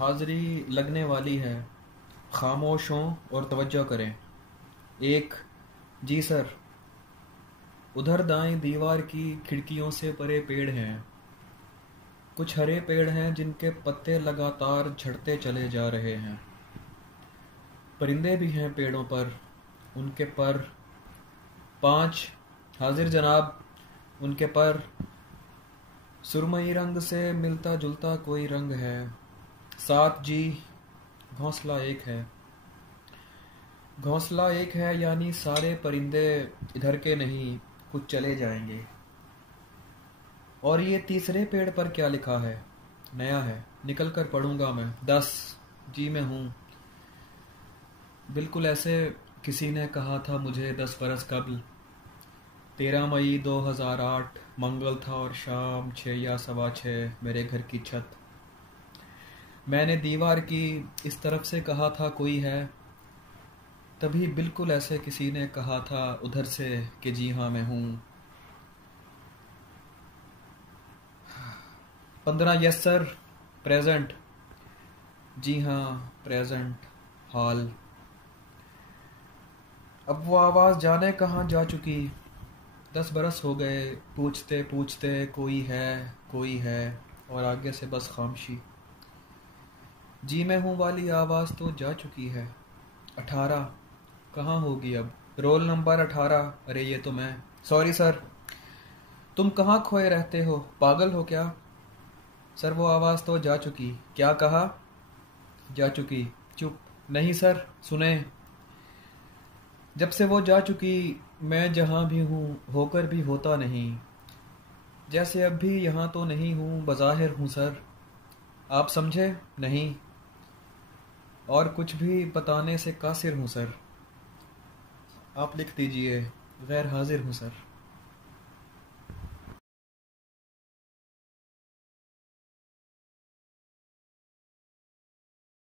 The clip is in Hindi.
हाज़िरी लगने वाली है। खामोश हों और तवज्जो करें। एक। जी सर। उधर दाएं दीवार की खिड़कियों से परे पेड़ हैं। कुछ हरे पेड़ हैं जिनके पत्ते लगातार झड़ते चले जा रहे हैं। परिंदे भी हैं पेड़ों पर। उनके पर 5। हाजिर जनाब। उनके पर सुरमई रंग से मिलता जुलता कोई रंग है। 7 जी। घोंसला एक है। घोंसला एक है यानी सारे परिंदे इधर के नहीं, कुछ चले जाएंगे। और ये तीसरे पेड़ पर क्या लिखा है? नया है, निकल कर पढ़ूंगा मैं। 10। जी मैं हूँ। बिल्कुल ऐसे किसी ने कहा था मुझे 10 बरस कबल। 13 मई 2008 मंगल था और शाम 6 या सवा 6 मेरे घर की छत। मैंने दीवार की इस तरफ से कहा था कोई है। तभी बिल्कुल ऐसे किसी ने कहा था उधर से कि जी हाँ मैं हूँ। 15 यस सर। प्रेजेंट। जी हाँ प्रेजेंट। हाल। अब वो आवाज़ जाने कहाँ जा चुकी। 10 बरस हो गए पूछते पूछते कोई है और आगे से बस खामोशी। जी मैं हूँ वाली आवाज़ तो जा चुकी है। 18 कहाँ होगी अब? Roll number 18। अरे ये तो मैं। Sorry sir. तुम कहाँ खोए रहते हो, पागल हो क्या? सर वो आवाज़ तो जा चुकी। क्या कहा? जा चुकी। चुप। नहीं सर सुने। जब से वो जा चुकी मैं जहाँ भी हूँ होकर भी होता नहीं। जैसे अब भी यहाँ तो नहीं हूँ, बज़ाहिर हूँ सर। आप समझे नहीं? और कुछ भी बताने से कासिर हूँ सर। आप लिख दीजिए। गैर हाजिर हूँ सर।